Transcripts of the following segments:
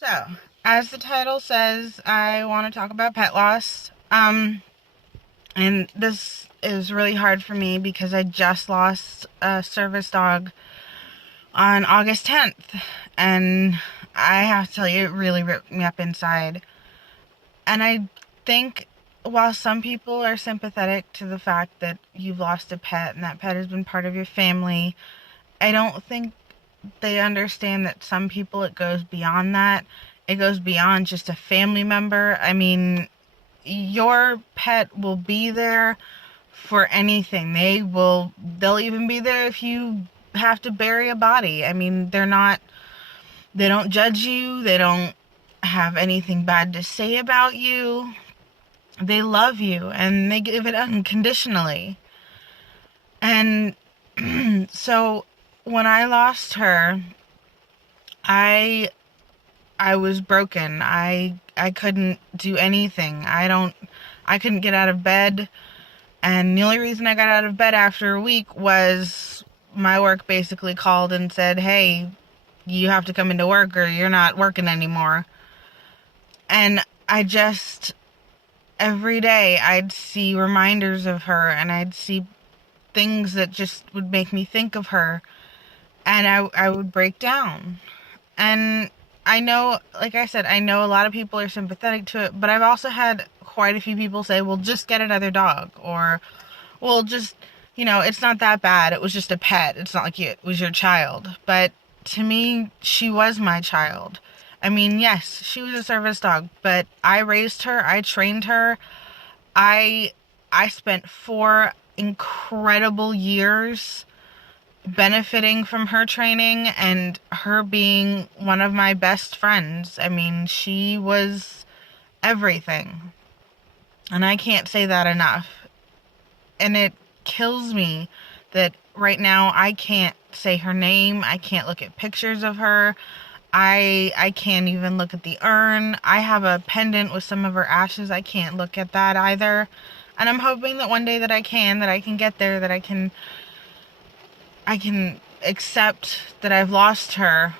So, as the title says, I want to talk about pet loss. And this is really hard for me because I just lost a service dog on August 10th. And I have to tell you, it really ripped me up inside. And I think while some people are sympathetic to the fact that you've lost a pet and that pet has been part of your family, I don't think they understand that some people it goes beyond that. It goes beyond just a family member. I mean, your pet will be there for anything. They'll even be there if you have to bury a body. I mean, they don't judge you. They don't have anything bad to say about you. They love you and they give it unconditionally. And so when I lost her, I I was broken. I couldn't do anything. I couldn't get out of bed, and the only reason I got out of bed after a week was my work basically called and said, "Hey, you have to come into work or you're not working anymore." And I just every day I'd see reminders of her and I'd see things that just would make me think of her, and I would break down. And I know, like I said, I know a lot of people are sympathetic to it, but I've also had quite a few people say, well, just get another dog. Or, well, just, it's not that bad. It was just a pet. It's not like it was your child. But to me, she was my child. I mean, yes, she was a service dog, but I raised her, I trained her. I I spent 4 incredible years benefiting from her training and her being one of my best friends. I mean, she was everything. And I can't say that enough. And it kills me that right now I can't say her name. I can't look at pictures of her. I can't even look at the urn. I have a pendant with some of her ashes. I can't look at that either. And I'm hoping that one day that I can get there, that I can accept that I've lost her,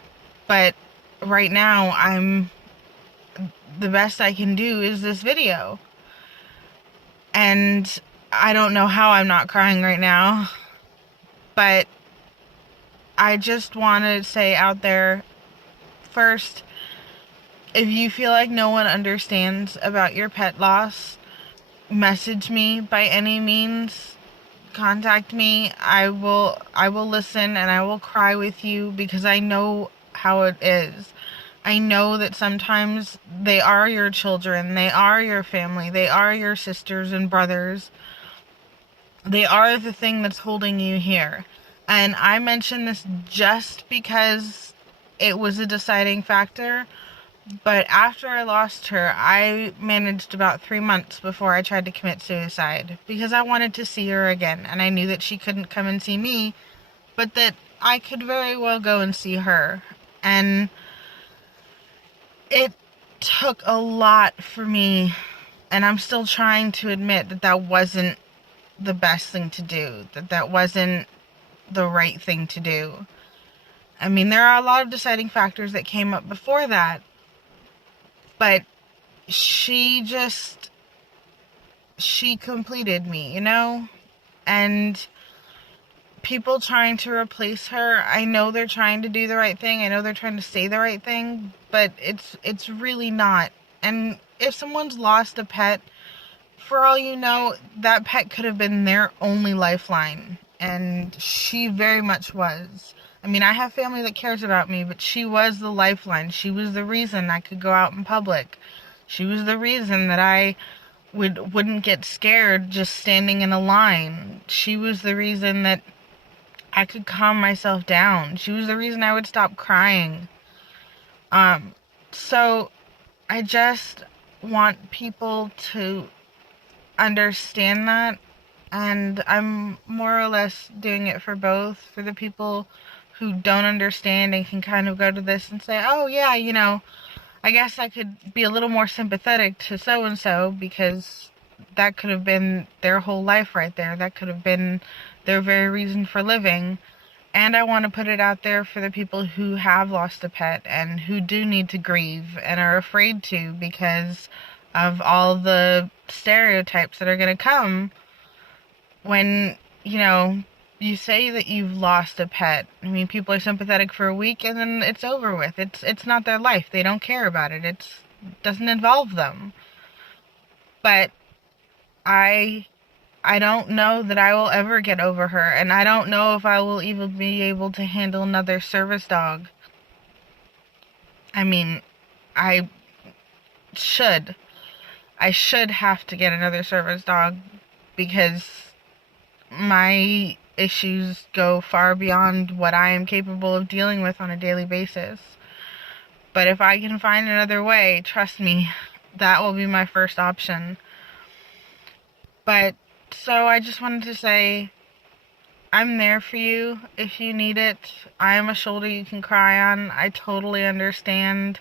but right now the best I can do is this video. And I don't know how I'm not crying right now, but I just want to say out there first, if you feel like no one understands about your pet loss, message me by any means. Contact me. I will listen and I will cry with you because I know how it is. I know that sometimes they are your children, they are your family, they are your sisters and brothers. They are the thing that's holding you here. And I mention this just because it was a deciding factor. But after I lost her, I managed about 3 months before I tried to commit suicide because I wanted to see her again. And I knew that she couldn't come and see me, but that I could very well go and see her. And it took a lot for me, and I'm still trying to admit that that wasn't the best thing to do, that that wasn't the right thing to do. I mean, there are a lot of deciding factors that came up before that, but she just, she completed me, And people trying to replace her, I know they're trying to do the right thing. I know they're trying to say the right thing, but it's really not. And if someone's lost a pet, for all you know, that pet could have been their only lifeline, and she very much was. I mean, I have family that cares about me, but she was the lifeline. She was the reason I could go out in public. She was the reason that I wouldn't get scared just standing in a line. She was the reason that I could calm myself down. She was the reason I would stop crying. Um, so I just want people to understand that, and I'm more or less doing it for both, for the people who don't understand and can kind of go to this and say, oh yeah, I guess I could be a little more sympathetic to so and so because that could have been their whole life right there. That could have been their very reason for living. And I want to put it out there for the people who have lost a pet and who do need to grieve and are afraid to because of all the stereotypes that are going to come when, you know, you say that you've lost a pet. I mean, people are sympathetic for a week and then it's over with. It's not their life. They don't care about it. It doesn't involve them. But I I don't know that I will ever get over her, and I don't know if I will even be able to handle another service dog. I mean, I should. I should have to get another service dog because my issues go far beyond what I am capable of dealing with on a daily basis. But if I can find another way, trust me, that will be my first option. But so I just wanted to say I'm there for you if you need it. I am a shoulder you can cry on. I totally understand.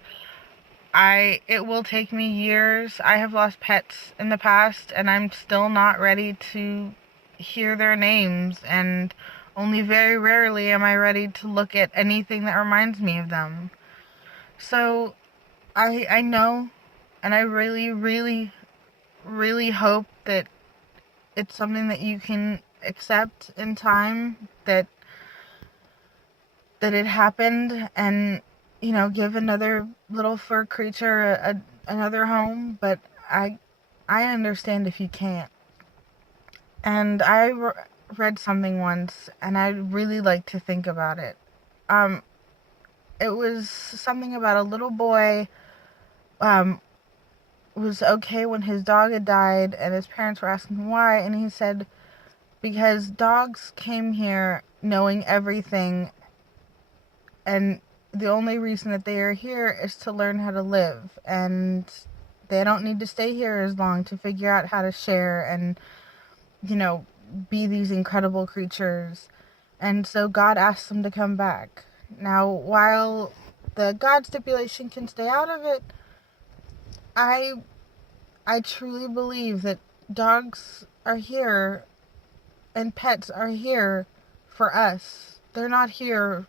It will take me years. I have lost pets in the past and I'm still not ready to hear their names, and only very rarely am I ready to look at anything that reminds me of them. So I know, and I really really really hope that it's something that you can accept in time, that it happened, and give another little fur creature another home. But I understand if you can't. And read something once and I'd really like to think about it. um it was something about a little boy um was okay when his dog had died, and his parents were asking why, and he said because dogs came here knowing everything, and the only reason that they are here is to learn how to live, and they don't need to stay here as long to figure out how to share and be these incredible creatures. And so God asked them to come back. Now, while the God stipulation can stay out of it, I I truly believe that dogs are here and pets are here for us. They're not here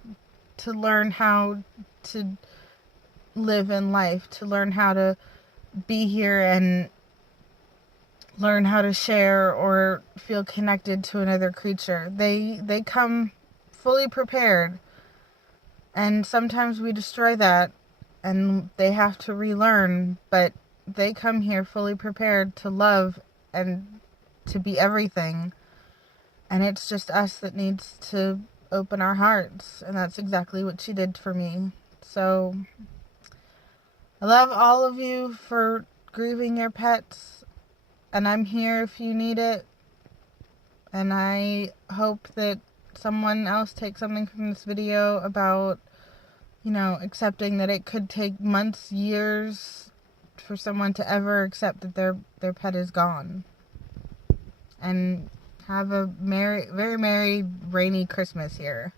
to learn how to live in life, to learn how to be here and learn how to share or feel connected to another creature. They come fully prepared, and sometimes we destroy that and they have to relearn, but they come here fully prepared to love and to be everything. And it's just us that needs to open our hearts, and that's exactly what she did for me. So I love all of you for grieving your pets, and I'm here if you need it. And I hope that someone else takes something from this video about, accepting that it could take months, years for someone to ever accept that their pet is gone. And have a very merry, rainy Christmas here.